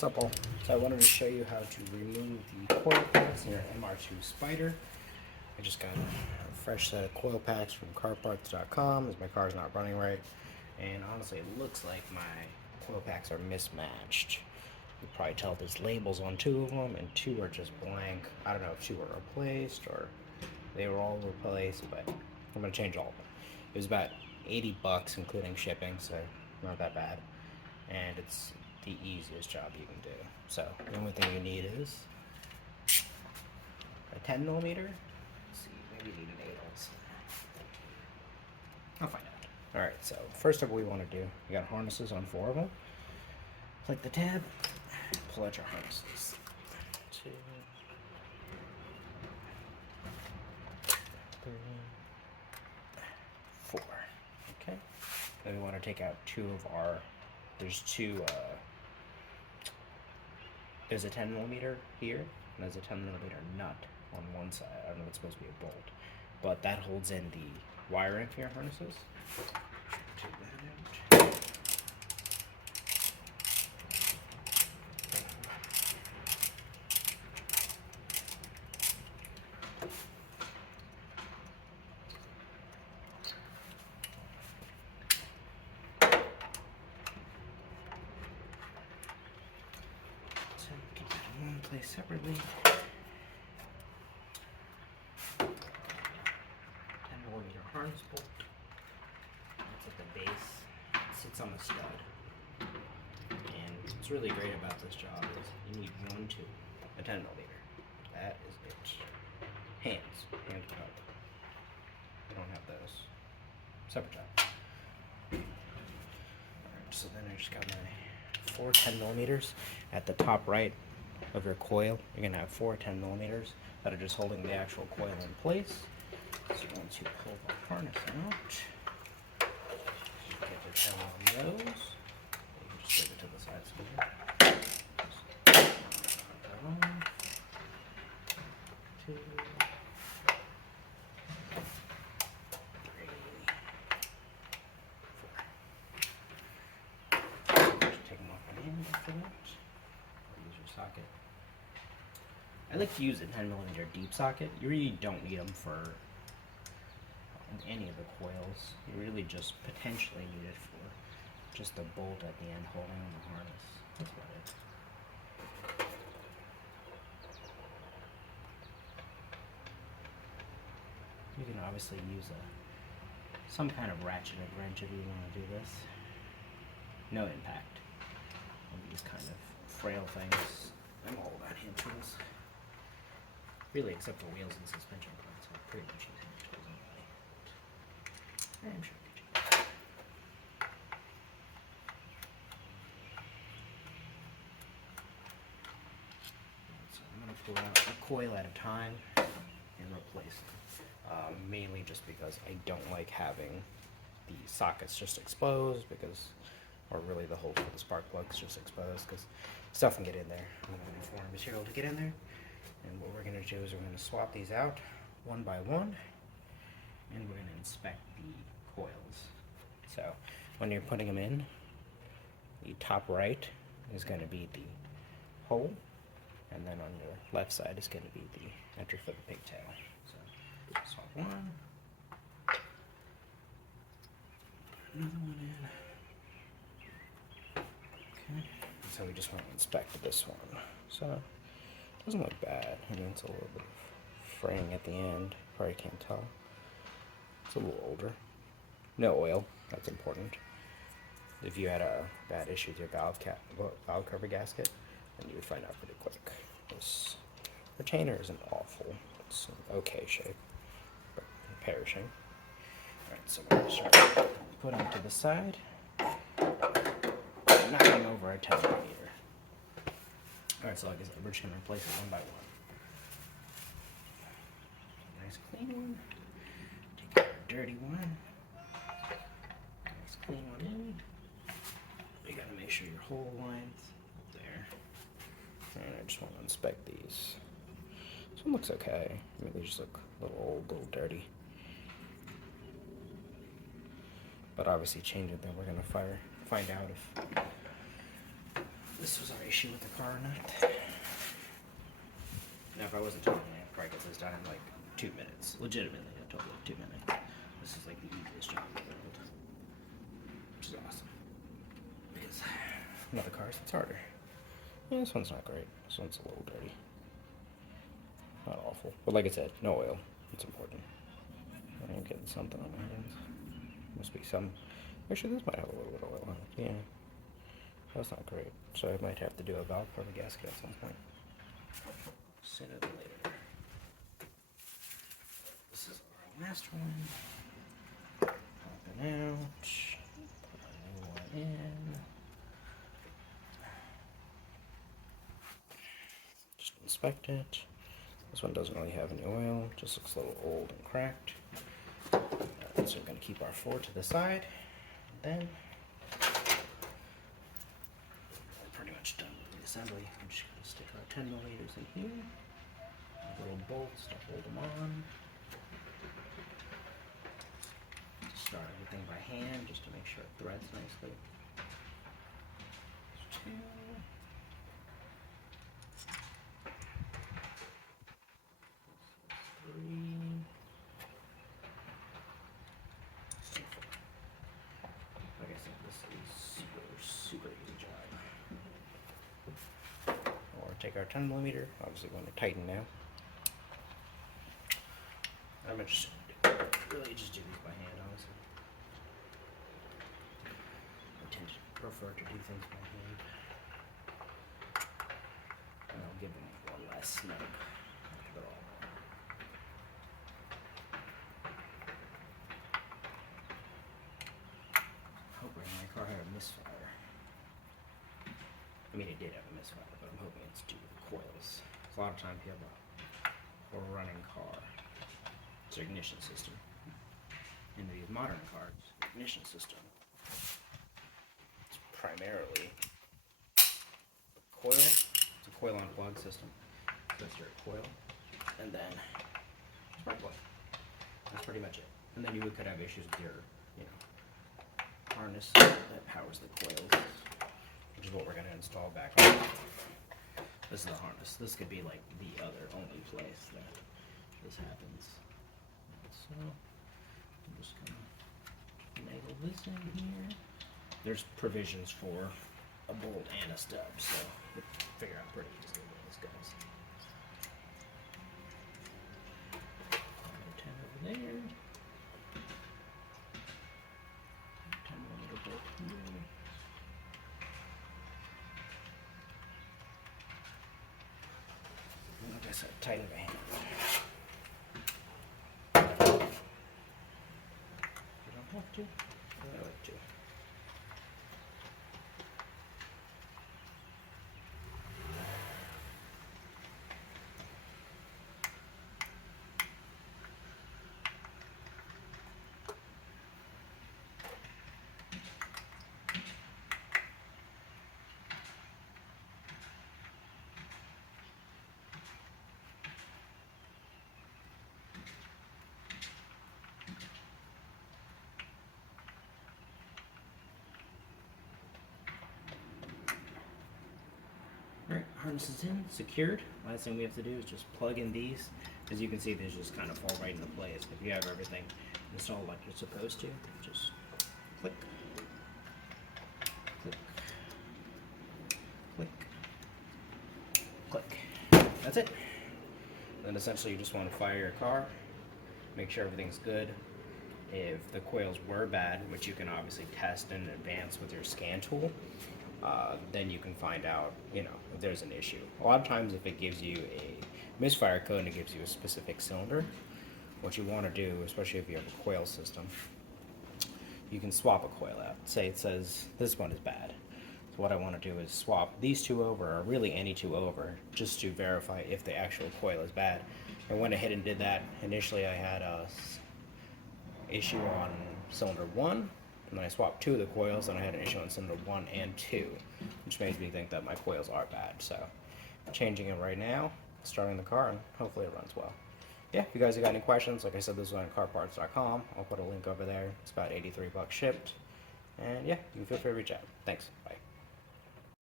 What's up all? So I wanted to show you how to remove the coil packs in your MR2 Spyder. I just got a fresh set of coil packs from carparts.com as my car's not running right. And honestly, it looks like my coil packs are mismatched. You probably tell there's labels on 2 of them and 2 are just blank. I don't know if 2 were replaced or they were all replaced, but I'm going to change all of them. It was about 80 bucks including shipping, so not that bad. And it's the easiest job you can do. So the only thing you need is a 10 millimeter. Let's see, maybe you need needles. I'll find out. Alright, so first up what we want to do, you got harnesses on 4 of them. Click the tab, pull out your harnesses. 2, 3, 4. Okay. Then we want to take out 2 of our, there's a 10 millimeter here, and there's a 10 millimeter nut on one side. I don't know if it's supposed to be a bolt, but that holds in the wiring for your harnesses. Take that out. So keep that in one place separately. 10 millimeter harness bolt. That's at the base. It sits on the stud. And what's really great about this job is you need 1 tube, a 10 millimeter. That is it. Hand cut. I don't have those. Separate job. Alright, so then I just got my 4 10 millimeters at the top right of your coil. You're gonna have 4 10 millimeters that are just holding the actual coil in place. So once you pull the harness out, get the 10 on those. You can just leave it to the side somewhere. Just 1, 2, 3, 4. Just take them off my hand after that. Or use your socket. I like to use a 10 millimeter deep socket. You really don't need them for any of the coils. You really just potentially need it for just the bolt at the end holding on the harness. That's about it. You can obviously use some kind of ratcheted wrench if you want to do this. No impact on these kind of frail things. I'm all about hand tools. Really, except for wheels and suspension parts, I pretty much use hand tools anyway. I'm sure you can. So I'm going to pull out a coil at a time and replace them. Mainly just because I don't like having the sockets just exposed or really the hole for the spark plugs just exposed because stuff can get in there. I'm going to need foreign material to get in there. And what we're going to do is we're going to swap these out one by one, and we're going to inspect the coils. So when you're putting them in, the top right is going to be the hole, and then on your left side is going to be the entry for the pigtail. So swap one, another one in. Okay, so we just want to inspect this one. So it doesn't look bad. I mean, it's a little bit of fraying at the end. Probably can't tell. It's a little older. No oil. That's important. If you had a bad issue with your valve cover gasket, then you would find out pretty quick. This retainer isn't awful. It's in okay shape, but perishing. Alright, so we're going to start putting it to the side. Knocking over a 10 millimeter. Alright, so like I said, we're just going to replace it one by one. Nice clean one. Take out a dirty one. Nice clean one in. You gotta make sure your hole lines up there. And I just want to inspect these. This one looks okay. I mean, they just look a little old, a little dirty. But obviously change it, then we're gonna find out if the this was our issue with the car or not. Now, if I wasn't talking, I'd probably get this done in like 2 minutes. Legitimately, a total of 2 minutes. This is like the easiest job in the world, which is awesome. Because in other cars, it's harder. Yeah, this one's not great. This one's a little dirty. Not awful. But like I said, no oil. It's important. I'm getting something on my hands. Must be some. Actually, this might have a little bit of oil on it. Yeah. That's not great. So I might have to do a valve cover gasket at some point. Sooner than later. This is our master one. Pop it out. Put a new one in. Just inspect it. This one doesn't really have any oil. Just looks a little old and cracked. So we're going to keep our 4 to the side. And then we're pretty much done with the assembly. I'm just going to stick our 10 millimeters in here. Little bolts to hold them on. Start everything by hand just to make sure it threads nicely. There's 2. This is 3. Like I said, this is super easy job. Or take our 10 millimeter. Obviously, we're going to tighten now. I'm gonna just really just do these by hand, honestly. I tend to prefer to do things by hand. And I'll give them one last snug after they're all done. Hoping my car had a misfire. I mean, it did have a misfire, but I'm hoping it's due to the coils. A lot of times you have a running car. It's their ignition system. In these modern cars, ignition system, it's primarily a coil. It's a coil on plug system. That's your coil. And then spark plug. That's pretty much it. And then you could have issues with your, harness that powers the coils, which is what we're going to install back on. This is the harness. This could be like the only place that this happens. So I'm just gonna nail this in here. There's provisions for a bolt and a stub, so you can figure out pretty easily where this goes. 10 over there. 10 millimeter bolt here. And like I said, tighten by hand. Have to? I like to. Alright, harness is in, secured. Last thing we have to do is just plug in these. As you can see, these just kind of fall right into place. If you have everything installed like you're supposed to, just click, click, click, click. That's it. Then essentially you just want to fire your car, make sure everything's good. If the coils were bad, which you can obviously test in advance with your scan tool, then you can find out, if there's an issue. A lot of times if it gives you a misfire code and it gives you a specific cylinder, what you want to do, especially if you have a coil system, you can swap a coil out. Say it says this one is bad. So what I want to do is swap these 2 over, or really any 2 over, just to verify if the actual coil is bad. I went ahead and did that. Initially I had a issue on cylinder 1, and then I swapped 2 of the coils, and I had an issue on cylinder 1 and 2, which makes me think that my coils are bad. So I'm changing it right now, starting the car, and hopefully it runs well. Yeah, if you guys have got any questions, like I said, this is on carparts.com. I'll put a link over there. It's about $83 shipped. And yeah, you can feel free to reach out. Thanks. Bye.